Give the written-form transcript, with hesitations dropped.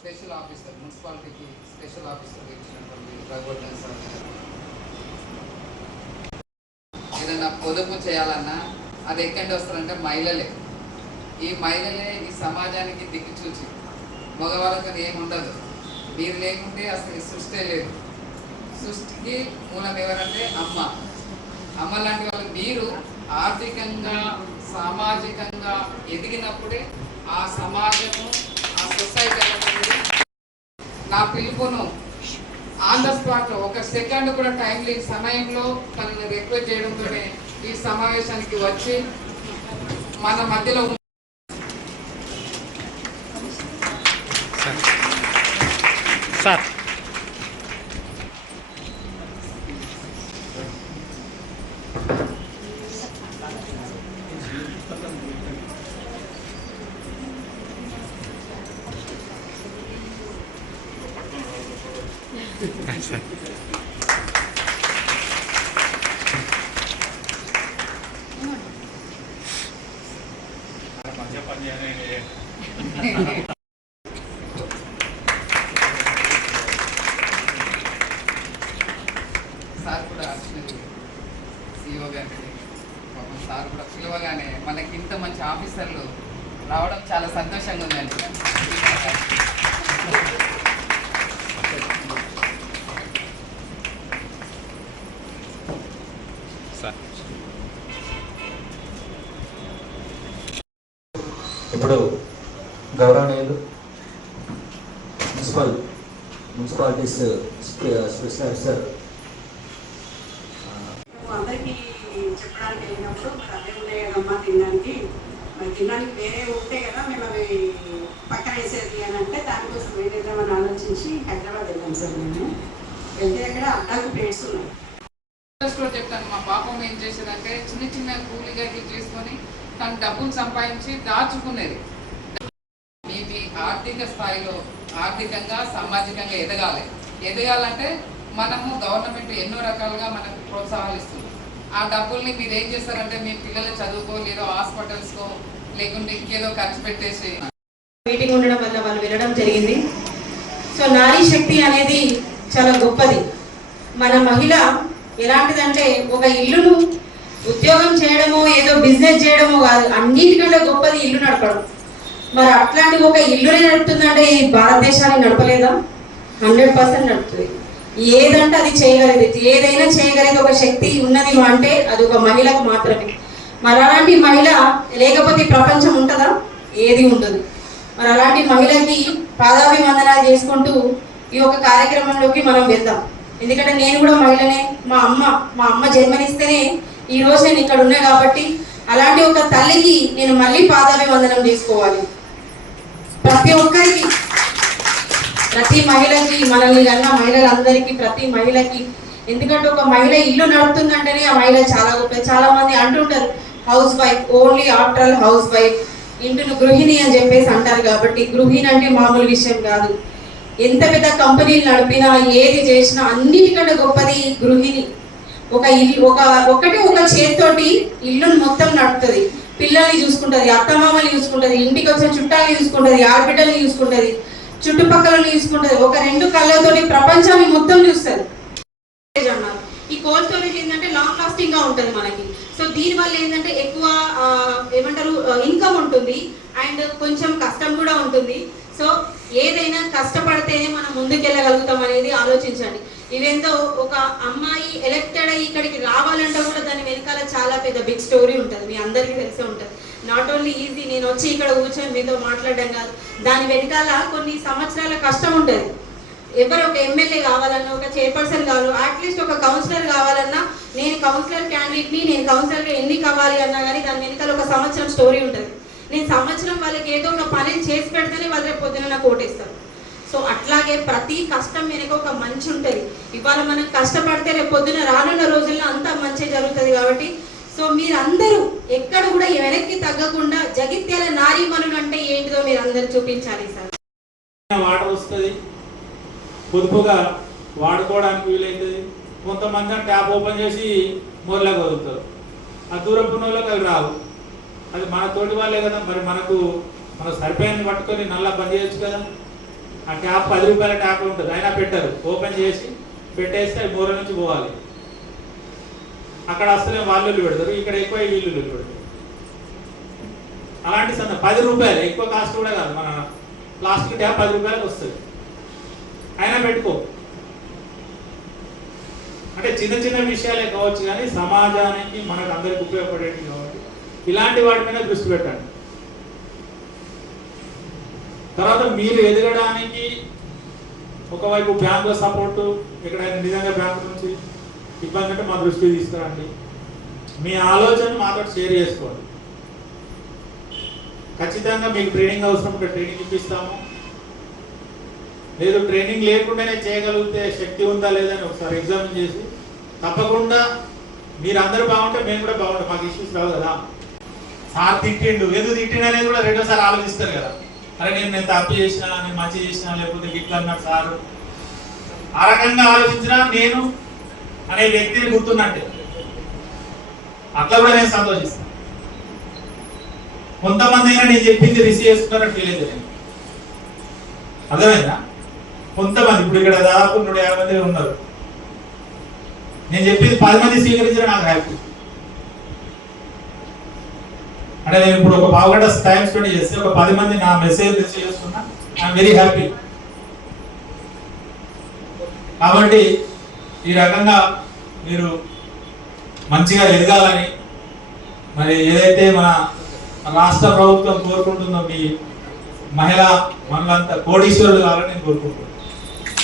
Special officer, మున్సిపాలిటీకి special officer ఇచ్చినటువంటి Raghuvardhan sir ఏదైనా పొదుపు చేయాలన్నా అది ఎక్కడి వస్తారంటే మహిళలే. ఈ మహిళలే ఈ సమాజానికి దిక్కుచూచి. మగవాళ్ళకి అది ఏముండదు. మీరు లేకుంటే అసలు ఈ సృష్టి లేదు. సృష్టికి మూలం ఎవరంటే అమ్మ. అమ్మ లాంటి వాళ్ళు మీరు ఆర్థికంగా సామాజికంగా ఎదిగినప్పుడే ఆ సమాజము ఆ సొసైటీ అనేది నా పిలుపును ఆన్ ద స్పాట్ ఒక సెకండ్ కూడా టైం లేని సమయంలో తనని రిక్వెస్ట్ చేయడంతోనే ఈ సమావేశానికి వచ్చి మన మధ్యలో సార్ సార్ కూడా వచ్చినది సిఇఓ గారికి. పాపం సార్ కూడా పిలవగానే మనకి ఇంత మంచి ఆఫీసర్లు రావడం చాలా సంతోషంగా ఉందండి. ఇప్పుడు గౌరవనీయులు మున్సిపాలిటీస్ స్పెషల్ ఆఫీసర్ అందరికీ చెప్పడానికి వెళ్ళినప్పుడు మరి అదే ఉన్నాయి కదమ్మా తినడానికి, మరి తినడానికి వేరే ఉంటే కదా మేము అవి పక్కన వేసేది అని అంటే దానికోసం వేరేద్దామని ఆలోచించి హైదరాబాద్ వెళ్ళాం సార్. మేము వెళ్తే అక్కడ అడ్డాకు ప్లేట్స్ ఉన్నాయి. కూడా చెప్తాను, మా పాపం ఏం చేసేదంటే చిన్న చిన్న కూలీగాకి చేసుకొని తను డబ్బులు సంపాదించి దాచుకునేది. మీ ఆర్థిక స్థాయిలో ఆర్థికంగా సామాజికంగా ఎదగాలంటే మనము గవర్నమెంట్ ఎన్నో రకాలుగా మనకు ప్రోత్సాహాలు ఇస్తుంది. ఆ డబ్బుల్ని మీరు ఏం చేస్తారంటే మీ పిల్లల చదువుకో లేదో హాస్పిటల్స్కో లేకుంటే ఇంకేదో ఖర్చు పెట్టేసి మీటింగ్ ఉండడం వల్ల వాళ్ళు వినడం జరిగింది. సో నారీ శక్తి అనేది చాలా గొప్పది. మన మహిళ ఎలాంటిదంటే ఒక ఇల్లును ఉద్యోగం చేయడమో ఏదో బిజినెస్ చేయడమో కాదు, అన్నిటికంటే గొప్పది ఇల్లు నడపడం. మరి అట్లాంటి ఒక ఇల్లునే నడుపుతుందంటే ఈ భారతదేశాన్ని నడపలేదా? 100% నడుపుతుంది. ఏదంటే అది చేయగలిగేది, ఏదైనా చేయగలిగే ఒక శక్తి ఉన్నది అంటే అది ఒక మహిళకు మాత్రమే. మరి అలాంటి మహిళ లేకపోతే ప్రపంచం ఉంటుందా? ఏది ఉండదు. మరి అలాంటి మహిళకి పాదాభివందనాలు చేసుకుంటూ ఈ ఒక కార్యక్రమంలోకి మనం వెళ్దాం. ఎందుకంటే నేను కూడా మహిళనే. మా అమ్మ జన్మనిస్తేనే ఈ రోజు నేను ఇక్కడ ఉన్నా కాబట్టి అలాంటి ఒక తల్లికి నేను మళ్ళీ పాదాభివందనం చేసుకోవాలి. ప్రతి ఒక్కరికి, ప్రతి మహిళకి, మనల్ని కన్నా మహిళలందరికీ, ప్రతి మహిళకి. ఎందుకంటే ఒక మహిళ ఇల్లు నడుపుతుందంటేనే ఆ మహిళ చాలా గొప్ప. చాలా మంది అంటుంటారు house wife, only after all house wife, ఇంటిని గృహిణి అని చెప్పేసి అంటారు. కాబట్టి గృహిణి అంటే మామూలు విషయం కాదు. ఎంత పెద్ద కంపెనీలు నడిపినా ఏది చేసినా అన్నిటికంటే గొప్పది గృహిణి. ఒక ఇల్లు ఒక చేతితోటి ఇల్లును మొత్తం నడుపుతుంది. పిల్లల్ని చూసుకుంటుంది, అత్తమామల్ని చూసుకుంటుంది, ఇంటికి వచ్చిన చుట్టాలని చూసుకుంటుంది, ఆడబిడ్డల్ని చూసుకుంటుంది, చుట్టుపక్కలని చూసుకుంటుంది. ఒక 2 కళ్ళతోటి ప్రపంచాన్ని మొత్తం చూస్తుంది. అన్నారు ఈ కోల్డ్ స్టోరేజ్ ఏంటంటే లాంగ్ లాస్టింగ్ గా ఉంటుంది మనకి. సో దీని వల్ల ఏంటంటే ఎక్కువ ఏమంటారు ఇన్కమ్ ఉంటుంది అండ్ కొంచెం కష్టం కూడా ఉంటుంది. సో ఏదైనా కష్టపడితేనే మనం ముందుకెళ్ళగలుగుతాం అనేది ఆలోచించండి. ఇవేందో ఒక అమ్మాయి ఎలక్టెడ్ అయ్యి ఇక్కడికి రావాలంటే కూడా దాని వెనకాల చాలా పెద్ద బిగ్ స్టోరీ ఉంటుంది. మీ అందరికీ తెలిసే ఉంటుంది. నాట్ ఓన్లీ ఈజీ నేను వచ్చి ఇక్కడ కూర్చొని మీతో మాట్లాడడం కాదు, దాని వెనకాల కొన్ని సంవత్సరాల కష్టం ఉంటుంది. ఎవరు ఒక ఎమ్మెల్యే కావాలన్నా, ఒక చైర్పర్సన్ కావాలి, అట్లీస్ట్ ఒక కౌన్సిలర్ కావాలన్నా, నేను కౌన్సిలర్ క్యాండిడేట్ని, నేను కౌన్సిలర్గా ఎన్నిక అవ్వాలి అన్నా కానీ దాని వెనకాల ఒక సంవత్సరం స్టోరీ ఉంటుంది. నేను సంవత్సరం వాళ్ళకి ఏదో ఒక పని చేసి పెడితేనే వాళ్ళు రేపు పొద్దున నాకు ఓటేస్తారు. సో అట్లాగే ప్రతి కష్టం వెనక ఒక మంచి ఉంటుంది. ఇవాళ మనం కష్టపడితే రేపు పొద్దున రానున్న రోజుల్లో అంతా మంచి జరుగుతుంది. కాబట్టి సో మీరందరూ ఎక్కడ కూడా వెనక్కి తగ్గకుండా జగిత్యాల నారీమణులు అంటే ఏంటిదో మీరు అందరూ చూపించాలి సార్. వాటర్ వస్తుంది, పొదుపుగా వాడుకోవడానికి వీలైతుంది. కొంతమంది ట్యాప్ ఓపెన్ చేసి మోర్లకు వదులుతారు. ఆ దూరం వాళ్ళకి అవి రావు. అది మన తోటి వాళ్ళే కదా. మరి మనకు సరిపోయింది పట్టుకొని నల్లా పని చేయొచ్చు కదా. ఆ ట్యాప్ 10 రూపాయల ట్యాప్ ఉంటుంది, అయినా పెట్టారు. ఓపెన్ చేసి పెట్టేస్తే అది మూల నుంచి పోవాలి. అక్కడ అసలే వాళ్ళు పెడతారు, ఇక్కడ ఎక్కువ వీళ్ళు పెడతారు. అలాంటి 10 రూపాయలు ఎక్కువ కాస్ట్ కూడా కాదు. మన ప్లాస్టిక్ ట్యాప్ 10 రూపాయలకు వస్తుంది, అయినా పెట్టుకో. అంటే చిన్న చిన్న విషయాలే కావచ్చు, కానీ సమాజానికి మనకు అందరికి ఉపయోగపడేవి కాబట్టి ఇలాంటి వాటి మీద దృష్టి పెట్టండి. తర్వాత మీరు ఎదగడానికి ఒకవైపు బ్యాంకుల సపోర్టు, ఎక్కడైనా నిజంగా బ్యాంకు నుంచి ఇబ్బంది అంటే మా దృష్టికి తీసుకురండి. మీ ఆలోచన మాతో షేర్ చేసుకోండి. ఖచ్చితంగా మీకు ట్రైనింగ్ అవసరం ఉంటే ట్రైనింగ్ ఇప్పిస్తాము. లేదు ట్రైనింగ్ లేకుండానే చేయగలిగితే శక్తి ఉందా లేదని ఒకసారి ఎగ్జామిన్ చేసి తప్పకుండా మీరు అందరూ బాగుంటే మేము కూడా బాగుంటాం. మాకు ఇష్యూస్ రావు కదా. సార్ తిట్టిండు, ఎందుకు తిట్టిండు అనేది కూడా రెండోసారి ఆలోచిస్తారు కదా. అరే నేను తప్పు చేసినా, నేను మంచి చేసినా, లేకపోతే ఇట్లా అన్నాడు సారు. ఆ రకంగా ఆలోచించినా నేను అనే వ్యక్తిని గుర్తున్నట్టే. అట్లా కూడా నేను సంతోషిస్తాను. కొంతమంది అయినా నేను చెప్పింది రిసీవ్ చేసుకున్నారని ఫీల్ అయితే నేను. అర్థమైందా? కొంతమంది ఇప్పుడు ఇక్కడ దాదాపు 150 మంది ఉన్నారు. నేను చెప్పింది 10 మంది స్వీకరించడం నాకు హ్యాపీ. అంటే నేను ఇప్పుడు ఒక పావుగంట టైం స్పెండ్ చేస్తే ఒక 10 మంది నా మెసేజ్ రిసీవ్ చేసుకున్నా, ఐఎమ్ వెరీ హ్యాపీ. కాబట్టి ఈ రకంగా మీరు మంచిగా ఎదగాలని, మరి ఏదైతే మన రాష్ట్ర ప్రభుత్వం కోరుకుంటుందో మీ మహిళా మనలంతా కోటీశ్వరులు కావాలని నేను కోరుకుంటున్నాను.